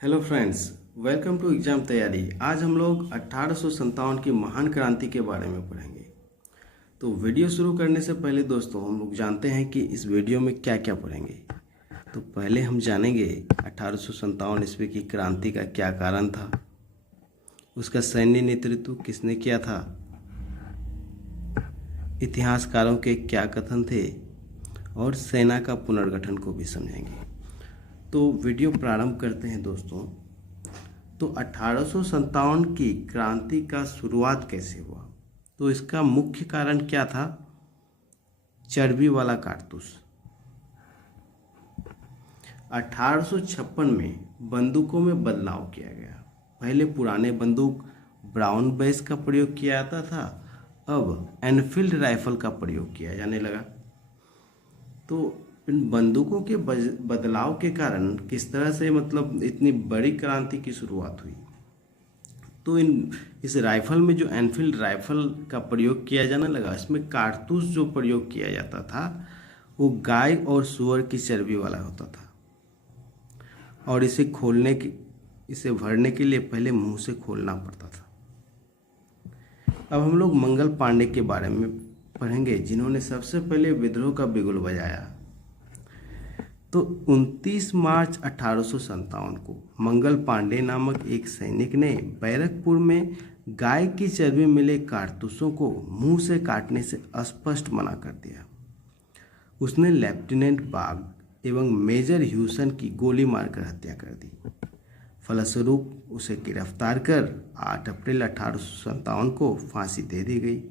Hello friends, welcome to exam तैयारी। आज हम लोग 1857 की महान क्रांति के बारे में पढ़ेंगे। तो वीडियो शुरू करने से पहले दोस्तों हम लोग जानते हैं कि इस वीडियो में क्या क्या पढ़ेंगे। तो पहले हम जानेंगे 1857 ईस्वी की क्रांति का क्या कारण था, उसका सैन्य नेतृत्व किसने किया था, इतिहासकारों के क्या कथन थे और सेना का पुनर्गठन को भी समझेंगे। तो वीडियो प्रारंभ करते हैं दोस्तों। तो 1857 की क्रांति का शुरुआत कैसे हुआ? तो इसका मुख्य कारण क्या था? चर्बी वाला कारतूस। 1856 में बंदूकों में बदलाव किया गया। पहले पुराने बंदूक ब्राउन बेस का प्रयोग किया जाता था, अब एनफील्ड राइफल का प्रयोग किया जाने लगा। तो इन बंदूकों के बदलाव के कारण किस तरह से इतनी बड़ी क्रांति की शुरुआत हुई। तो इस राइफल में जो एनफील्ड राइफल का प्रयोग किया जाने लगा, इसमें कारतूस जो प्रयोग किया जाता था वो गाय और सुअर की चर्बी वाला होता था और इसे भरने के लिए पहले मुंह से खोलना पड़ता था। अब हम लोग मंगल पांडे के बारे में पढ़ेंगे, जिन्होंने सबसे पहले विद्रोह का बिगुल बजाया। तो 29 मार्च 1857 को मंगल पांडे नामक एक सैनिक ने बैरकपुर में गाय की चर्बी मिले कारतूसों को मुंह से काटने से स्पष्ट मना कर दिया। उसने लेफ्टिनेंट बाग एवं मेजर ह्यूसन की गोली मारकर हत्या कर दी। फलस्वरूप उसे गिरफ्तार कर 8 अप्रैल 1857 को फांसी दे दी गई।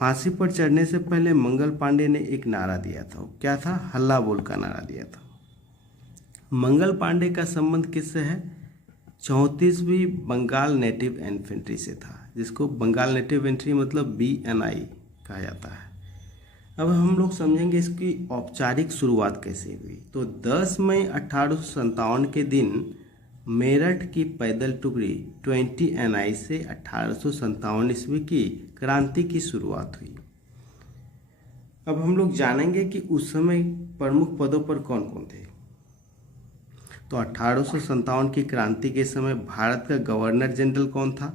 फांसी पर चढ़ने से पहले मंगल पांडे ने एक नारा दिया था। वो क्या था? हल्ला बोल का नारा दिया था। मंगल पांडे का संबंध किससे है? 34वीं बंगाल नेटिव इन्फेंट्री से था, जिसको बंगाल नेटिव इन्फेंट्री मतलब BNI कहा जाता है। अब हम लोग समझेंगे इसकी औपचारिक शुरुआत कैसे हुई। तो 10 मई 1857 के दिन मेरठ की पैदल टुकड़ी 20 NI से 1857 ईस्वी की क्रांति की शुरुआत हुई। अब हम लोग जानेंगे कि उस समय प्रमुख पदों पर कौन कौन थे। तो 1857 की क्रांति के समय भारत का गवर्नर जनरल कौन था?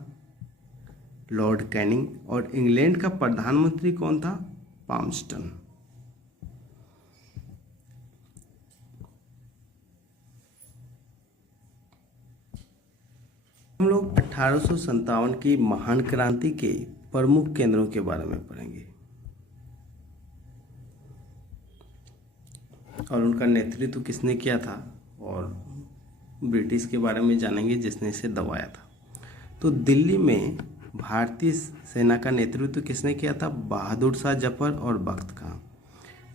Lord Canning. और इंग्लैंड का प्रधानमंत्री कौन था? पामस्टन। हम लोग 1857 की महान क्रांति के प्रमुख केंद्रों के बारे में पढ़ेंगे और उनका नेतृत्व किसने किया था, और ब्रिटिश के बारे में जानेंगे जिसने इसे दबाया था। तो दिल्ली में भारतीय सेना का नेतृत्व किसने किया था? बहादुर शाह जफर और बख्त खां।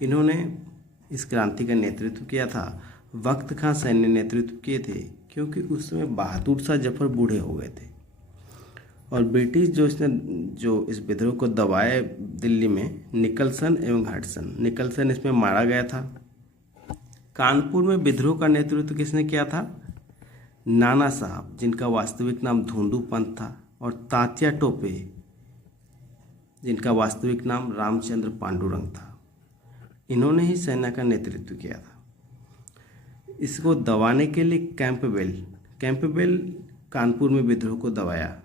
इन्होंने इस क्रांति का नेतृत्व किया था। बख्त खां सैन्य नेतृत्व किए थे, क्योंकि उस समय बहादुर शाह जफर बूढ़े हो गए थे। और ब्रिटिश जो इस विद्रोह को दबाए दिल्ली में, निकलसन एवं हडसन। निकलसन इसमें मारा गया था। कानपुर में विद्रोह का नेतृत्व किसने किया था? नाना साहब, जिनका वास्तविक नाम धोंडू पंत था, और तात्या टोपे, जिनका वास्तविक नाम रामचंद्र पांडुरंग था। इन्होंने ही सेना का नेतृत्व किया था। इसको दबाने के लिए कैंपबेल कानपुर में विद्रोह को दबाया।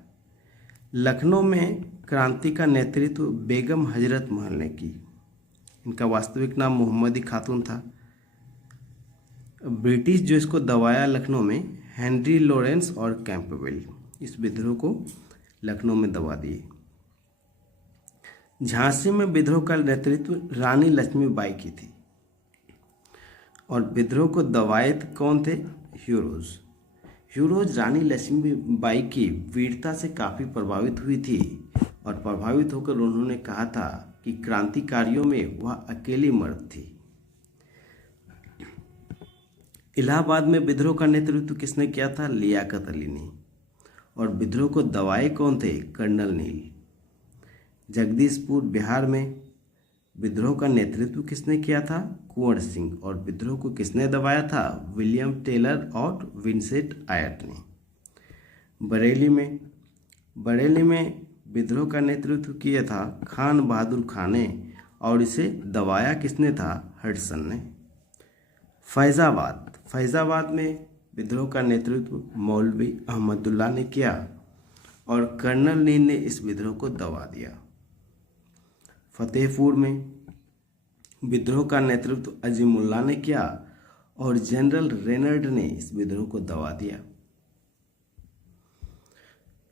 लखनऊ में क्रांति का नेतृत्व बेगम हजरत महल ने की। इनका वास्तविक नाम मोहम्मदी खातून था। ब्रिटिश जो इसको दबाया लखनऊ में, हेनरी लॉरेंस और कैंपबेल, इस विद्रोह को लखनऊ में दबा दिए। झांसी में विद्रोह का नेतृत्व रानी लक्ष्मीबाई की थी और विद्रोह को दबाए कौन थे? ह्यूरोज रानी लक्ष्मीबाई की वीरता से काफ़ी प्रभावित हुई थी और प्रभावित होकर उन्होंने कहा था कि क्रांतिकारियों में वह अकेली मर्द थी। इलाहाबाद में विद्रोह का नेतृत्व किसने किया था? लियाकत अली ने। और विद्रोह को दबाए कौन थे? कर्नल नील। जगदीशपुर बिहार में विद्रोह का नेतृत्व किसने किया था? कुंवर सिंह। और विद्रोह को किसने दबाया था? विलियम टेलर और विंसेंट आयट ने। बरेली में विद्रोह का नेतृत्व किया था खान बहादुर खान ने, और इसे दबाया किसने था? हडसन ने। फैज़ाबाद में विद्रोह का नेतृत्व मौलवी अहमदुल्ला ने किया और कर्नल ली ने इस विद्रोह को दबा दिया। फतेहपुर में विद्रोह का नेतृत्व अजीमुल्ला ने किया और जनरल रेनल्ड ने इस विद्रोह को दबा दिया।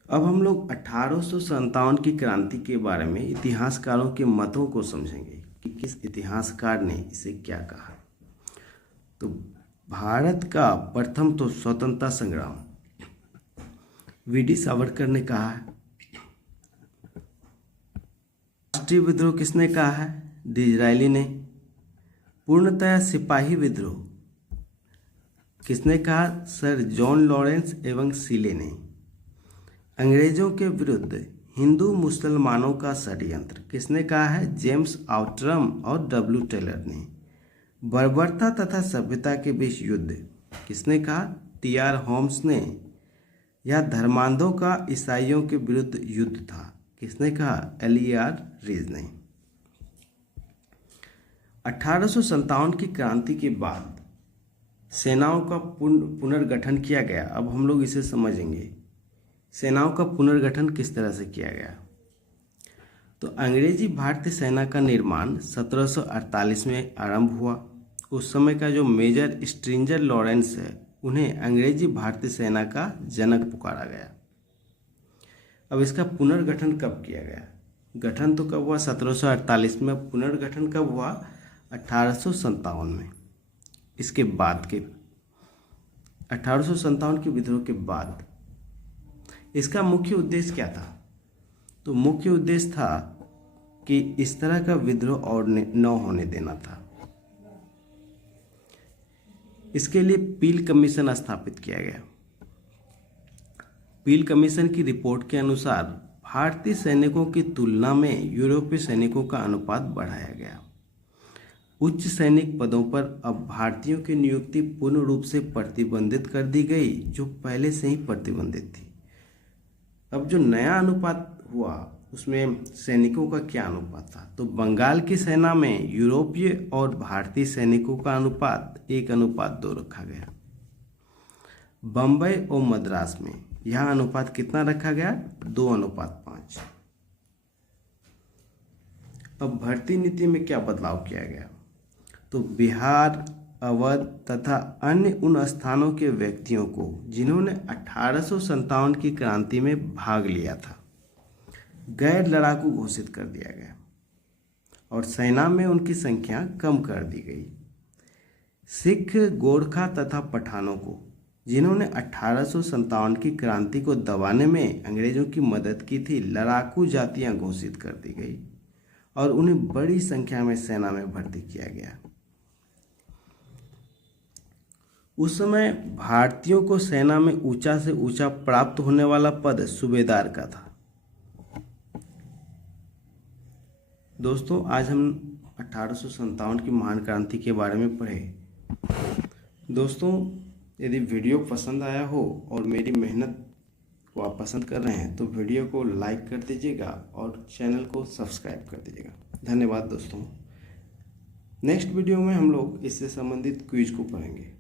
अब हम लोग 1857 की क्रांति के बारे में इतिहासकारों के मतों को समझेंगे कि किस इतिहासकार ने इसे क्या कहा। तो भारत का प्रथम तो स्वतंत्रता संग्राम वीडी सावरकर ने कहा है। राष्ट्रीय विद्रोह किसने कहा है? डिज़रायली ने। पूर्णतया सिपाही विद्रोह किसने कहा? सर जॉन लॉरेंस एवं सीले ने। अंग्रेजों के विरुद्ध हिंदू मुसलमानों का षड्यंत्र किसने कहा है? जेम्स आउटरम और डब्ल्यू टेलर ने। बर्बरता तथा सभ्यता के बीच युद्ध किसने कहा? टी.आर. होम्स ने। यह धर्मांधों का ईसाइयों के विरुद्ध युद्ध था किसने कहा? एलियार रीज ने। 1857 की क्रांति के बाद सेनाओं का पुनर्गठन किया गया। अब हम लोग इसे समझेंगे, सेनाओं का पुनर्गठन किस तरह से किया गया। तो अंग्रेजी भारतीय सेना का निर्माण 1748 में आरंभ हुआ। उस समय का जो मेजर स्ट्रिंजर लॉरेंस है, उन्हें अंग्रेजी भारतीय सेना का जनक पुकारा गया। अब इसका पुनर्गठन कब किया गया? गठन तो कब हुआ? 1748 में। पुनर्गठन कब हुआ? 1857 में। इसके बाद के 1857 के विद्रोह के बाद इसका मुख्य उद्देश्य क्या था? तो मुख्य उद्देश्य था कि इस तरह का विद्रोह और न होने देना था। इसके लिए पील कमीशन स्थापित किया गया। पील कमीशन की रिपोर्ट के अनुसार भारतीय सैनिकों की तुलना में यूरोपीय सैनिकों का अनुपात बढ़ाया गया। उच्च सैनिक पदों पर अब भारतीयों की नियुक्ति पूर्ण रूप से प्रतिबंधित कर दी गई, जो पहले से ही प्रतिबंधित थी। अब जो नया अनुपात हुआ उसमें सैनिकों का क्या अनुपात था? तो बंगाल की सेना में यूरोपीय और भारतीय सैनिकों का अनुपात 1:2 रखा गया। बम्बई और मद्रास में यह अनुपात कितना रखा गया? 2:5। अब भर्ती नीति में क्या बदलाव किया गया? तो बिहार, अवध तथा अन्य उन स्थानों के व्यक्तियों को जिन्होंने 1857 की क्रांति में भाग लिया था, गैर लड़ाकू घोषित कर दिया गया और सेना में उनकी संख्या कम कर दी गई। सिख, गोरखा तथा पठानों को जिन्होंने 1857 की क्रांति को दबाने में अंग्रेजों की मदद की थी, लड़ाकू जातियां घोषित कर दी गई और उन्हें बड़ी संख्या में सेना में भर्ती किया गया। उस समय भारतीयों को सेना में ऊंचा से ऊंचा प्राप्त होने वाला पद सूबेदार का था। दोस्तों, आज हम 1857 की महान क्रांति के बारे में पढ़े। दोस्तों, यदि वीडियो पसंद आया हो और मेरी मेहनत को आप पसंद कर रहे हैं तो वीडियो को लाइक कर दीजिएगा और चैनल को सब्सक्राइब कर दीजिएगा। धन्यवाद दोस्तों। नेक्स्ट वीडियो में हम लोग इससे संबंधित क्विज को पढ़ेंगे।